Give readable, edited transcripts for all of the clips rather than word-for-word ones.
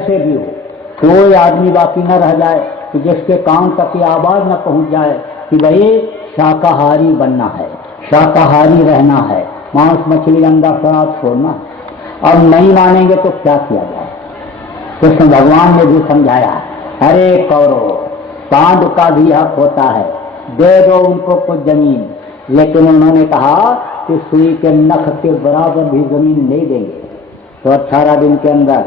से भी हो, कोई आदमी बाकी न रह जाए कि जिसके कान तक की आवाज न पहुंच जाए कि भाई शाकाहारी बनना है, शाकाहारी रहना है, मांस मछली अंडा शराब छोड़ना है। और नहीं मानेंगे तो क्या किया जाए? कृष्ण भगवान ने भी समझाया, अरे कौरव, सांड का भी हक होता है, दे दो उनको कुछ जमीन। लेकिन उन्होंने कहा कि सुई के नख के बराबर भी जमीन नहीं देंगे। तो 18 दिन के अंदर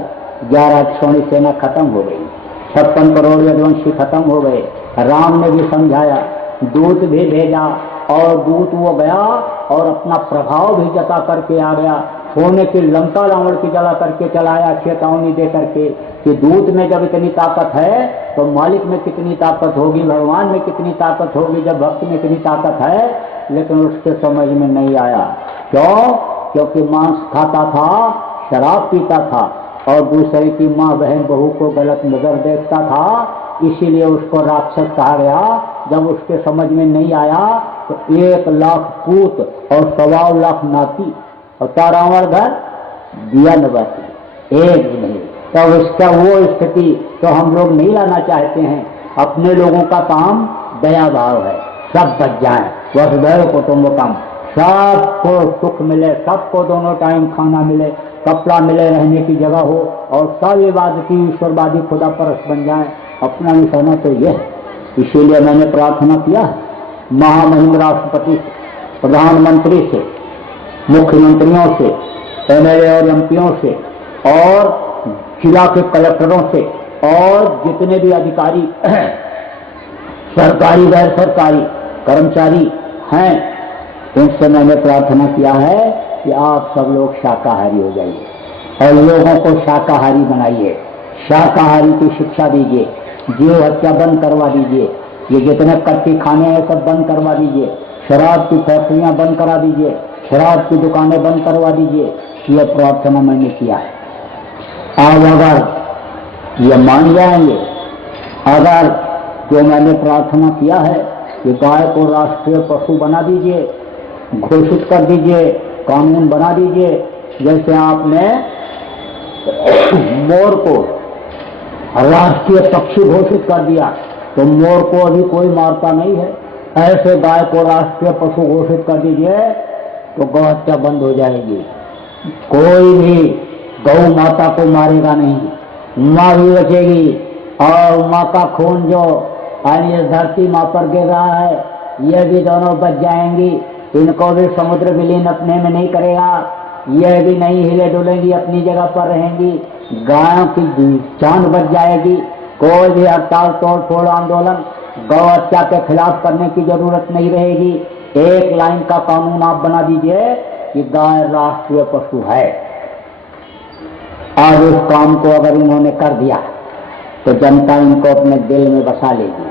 11 अक्षौणी सेना खत्म हो गई, 56 करोड़ यदुवंशी खत्म हो गए। राम ने भी समझाया, दूत भी भेजा और दूत वो गया और अपना प्रभाव भी जता करके आ गया। सोने की लंका रावण की जला करके चलाया, चेतावनी दे करके कि दूत में जब इतनी ताकत है तो मालिक में कितनी ताकत होगी, भगवान में कितनी ताकत होगी जब भक्त में इतनी ताकत है। लेकिन उसके समझ में नहीं आया। क्यों? क्योंकि मांस खाता था, शराब पीता था और दूसरे की माँ बहन बहू को गलत नजर देखता था, इसीलिए उसको राक्षस कहा गया। जब उसके समझ में नहीं आया तो 1 लाख पूत और 1.25 लाख नाती और तारावर घर दिया न बाती, एक भी नहीं। तब उसका वो स्थिति तो हम लोग नहीं लाना चाहते हैं। अपने लोगों का काम दया भाव है, सब बच जाए, वसुधैव कुटुंबकम, सबको सुख मिले, सबको दोनों टाइम खाना मिले, कपड़ा मिले, रहने की जगह हो और सब इबादती ईश्वरवादी खुदा परस्त बन जाए। अपना निशाना तो यह है। इसीलिए मैंने प्रार्थना किया महामहिम राष्ट्रपति से, प्रधानमंत्री से, मुख्यमंत्रियों से, एमएलए और एमपीओं से और जिला के कलेक्टरों से और जितने भी अधिकारी सरकारी गैर सरकारी कर्मचारी हैं, इनसे मैंने प्रार्थना किया है कि आप सब लोग शाकाहारी हो जाइए और लोगों को शाकाहारी बनाइए, शाकाहारी की शिक्षा दीजिए, जीव हत्या बंद करवा दीजिए, ये जितने कट्टी खाने हैं सब बंद करवा दीजिए, शराब की फैक्ट्रियां बंद करा दीजिए, शराब की दुकानें बंद करवा दीजिए। ये प्रार्थना मैंने किया है। आज अगर ये मान जाएंगे, अगर जो मैंने प्रार्थना किया है कि गाय को राष्ट्रीय पशु बना दीजिए, घोषित कर दीजिए, कानून बना दीजिए, जैसे आपने मोर को राष्ट्रीय पक्षी घोषित कर दिया तो मोर को अभी कोई मारता नहीं है, ऐसे गाय को राष्ट्रीय पशु घोषित कर दीजिए तो गौ हत्या बंद हो जाएगी। कोई भी गौ माता को मारेगा नहीं, माँ भी बचेगी और माँ का खून जो आज इस धरती माँ पर गिर रहा है यह भी दोनों बच जाएंगी। इनको भी समुद्र विलीन अपने में नहीं करेगा, यह भी नहीं हिले डुलेंगी, अपनी जगह पर रहेंगी। गायों की जान बच जाएगी। कोई भी हड़ताल तोड़ फोड़ आंदोलन गौ हत्या के खिलाफ करने की जरूरत नहीं रहेगी। एक लाइन का कानून आप बना दीजिए कि गाय राष्ट्रीय पशु है। आज इस काम को अगर इन्होंने कर दिया तो जनता इनको अपने दिल में बसा लेगी,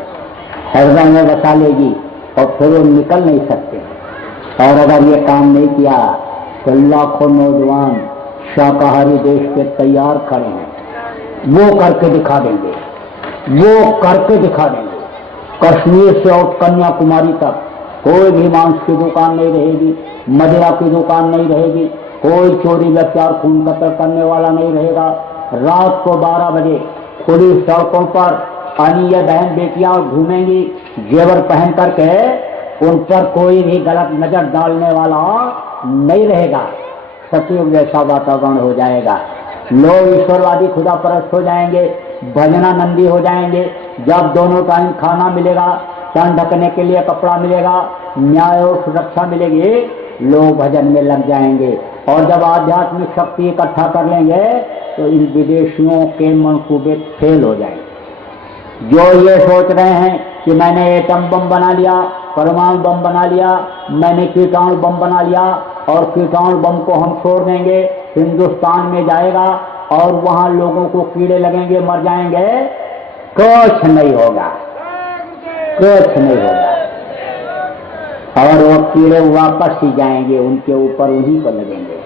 हृदय में बसा लेगी और फिर वो निकल नहीं सकते। और अगर ये काम नहीं किया तो लाखों नौजवान शाकाहारी देश के तैयार खड़े हैं, वो करके दिखा देंगे, वो करके दिखा देंगे। कश्मीर से और कन्याकुमारी तक कोई भी मांस की दुकान नहीं रहेगी, मदिरा की दुकान नहीं रहेगी, कोई चोरी व्यभिचार खून कत्ल करने वाला नहीं रहेगा। रात को 12 बजे खुली सड़कों पर अनिय बहन बेटियां घूमेंगी जेवर पहन करके, उन पर कोई भी गलत नजर डालने वाला नहीं रहेगा। सतयुग जैसा वातावरण हो जाएगा। लोग ईश्वरवादी खुदा परस्त हो जाएंगे, भजनानंदी हो जाएंगे। जब दोनों टाइम खाना मिलेगा, तन ढकने के लिए कपड़ा मिलेगा, न्याय और सुरक्षा मिलेगी, लोग भजन में लग जाएंगे। और जब आध्यात्मिक शक्ति इकट्ठा कर लेंगे तो इन विदेशियों के मंसूबे फेल हो जाएंगे। जो ये सोच रहे हैं कि मैंने एटम बम बना लिया, परमाणु बम बना लिया, मैंने कीटाणु बम बना लिया और कीटाणु बम को हम छोड़ देंगे, हिंदुस्तान में जाएगा और वहां लोगों को कीड़े लगेंगे, मर जाएंगे, कुछ नहीं होगा, कुछ नहीं होगा। और वो कीड़े वापस ही जाएंगे, उनके ऊपर उन्हीं को लगेंगे।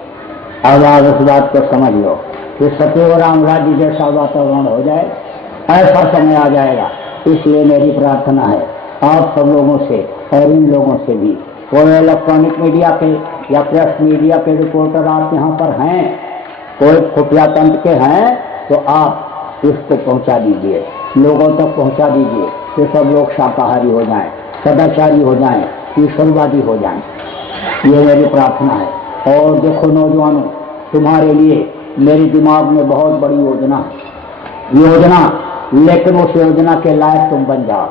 अब आप उस बात को समझ लो कि सतयुग राम राज्य जैसा वातावरण हो जाए, ऐसा समय आ जाएगा। इसलिए मेरी प्रार्थना है आप सब लोगों से और इन लोगों से भी, कोई इलेक्ट्रॉनिक मीडिया के या प्रेस मीडिया के रिपोर्टर आप यहाँ पर हैं, कोई खुफिया तंत्र के हैं, तो आप इसको पहुंचा दीजिए, लोगों तक पहुंचा दीजिए कि सब लोग शाकाहारी हो जाएं, सदाचारी हो जाएं, ईश्वरवादी हो जाएं। ये मेरी प्रार्थना है। और देखो नौजवानों, तुम्हारे लिए मेरे दिमाग में बहुत बड़ी योजना है, लेकिन उस योजना के लायक तुम बन जाओ।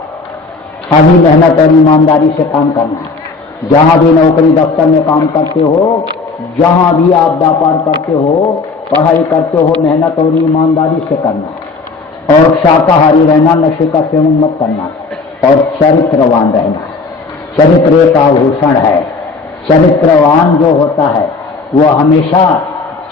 अभी मेहनत और ईमानदारी से काम करना है। जहां भी नौकरी दफ्तर में काम करते हो, जहां भी आप व्यापार करते हो, पढ़ाई करते हो, मेहनत और ईमानदारी से करना है। और शाकाहारी रहना, नशे का सेवन मत करना, और चरित्रवान रहना। चरित्र एक आभूषण है। चरित्रवान जो होता है वह हमेशा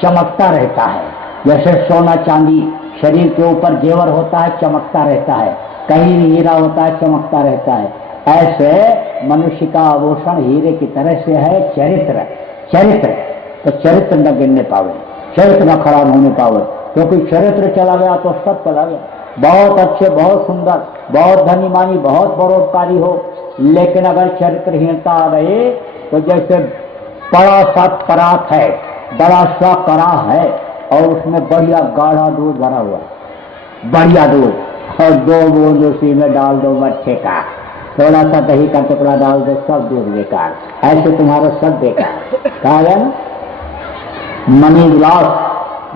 चमकता रहता है। जैसे सोना चांदी शरीर के ऊपर जेवर होता है, चमकता रहता है, कहीं हीरा होता है, चमकता रहता है। ऐसे मनुष्य का आभूषण हीरे की तरह से है चरित्र। तो चरित्र न गिरने पावे, चरित्र न खराब होने पावे, क्योंकि चरित्र चला गया तो सब चला गया। बहुत अच्छे, बहुत सुंदर, बहुत धनी मानी, बहुत परोपकारी हो, लेकिन अगर चरित्रहीनता आ गई तो जैसे बड़ा सा परात है, बड़ा सा कड़ाह है, और उसमें बढ़िया गाढ़ा दूध भरा हुआ है, बढ़िया दूध, और 2 बूंद उसी में डाल दो मट्ठे का, थोड़ा सा दही का टुकड़ा डाल दो, सब दूध बेकार। ऐसे तुम्हारा सब बेकार। कहा गया ना, money is loss,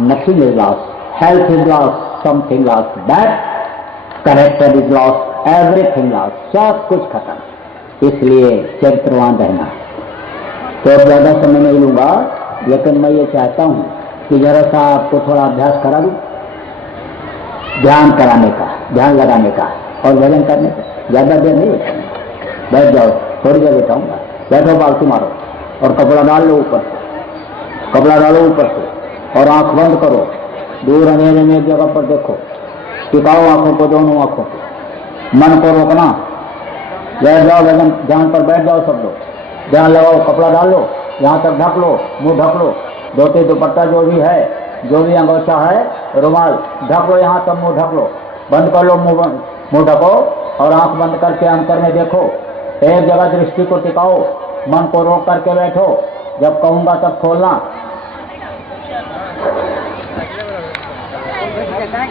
nothing is loss, health is loss, something loss, that character is loss, everything loss, सब कुछ खत्म। इसलिए चरित्रवान रहना। तो अब ज्यादा समय नहीं लूंगा, लेकिन मैं ये चाहता हूं कि जरा सा आपको थोड़ा अभ्यास करा दूं, ध्यान कराने का, ध्यान लगाने का और भजन करने का। ज्यादा देर नहीं बैठेंगे, बैठ जाओ, थोड़ी देर बैठाऊंगा। बैठो, बाल्टी मारो और कपड़ा डाल लो ऊपर से, कपड़ा डालो ऊपर से, और आंख बंद करो, दूर अंधेरे में एक जगह पर देखो, टिकाओ आंखों को, दोनों आंखों को, मन को रोकना, बैठ जाओ, भजन ध्यान पर बैठ जाओ सब लोग, ध्यान लगाओ, कपड़ा डाल लो, यहाँ तक ढक लो, मुंह ढक लो, धोती दुपट्टा जो भी है, जो भी अंगोछा है, रुमाल ढक लो, यहाँ तक मुंह ढक लो, बंद कर लो, मुंह ढको और आंख बंद करके अंतर में देखो। एक जगह दृष्टि को टिकाओ, मन को रोक करके बैठो, जब कहूंगा तब खोलना। कहाँ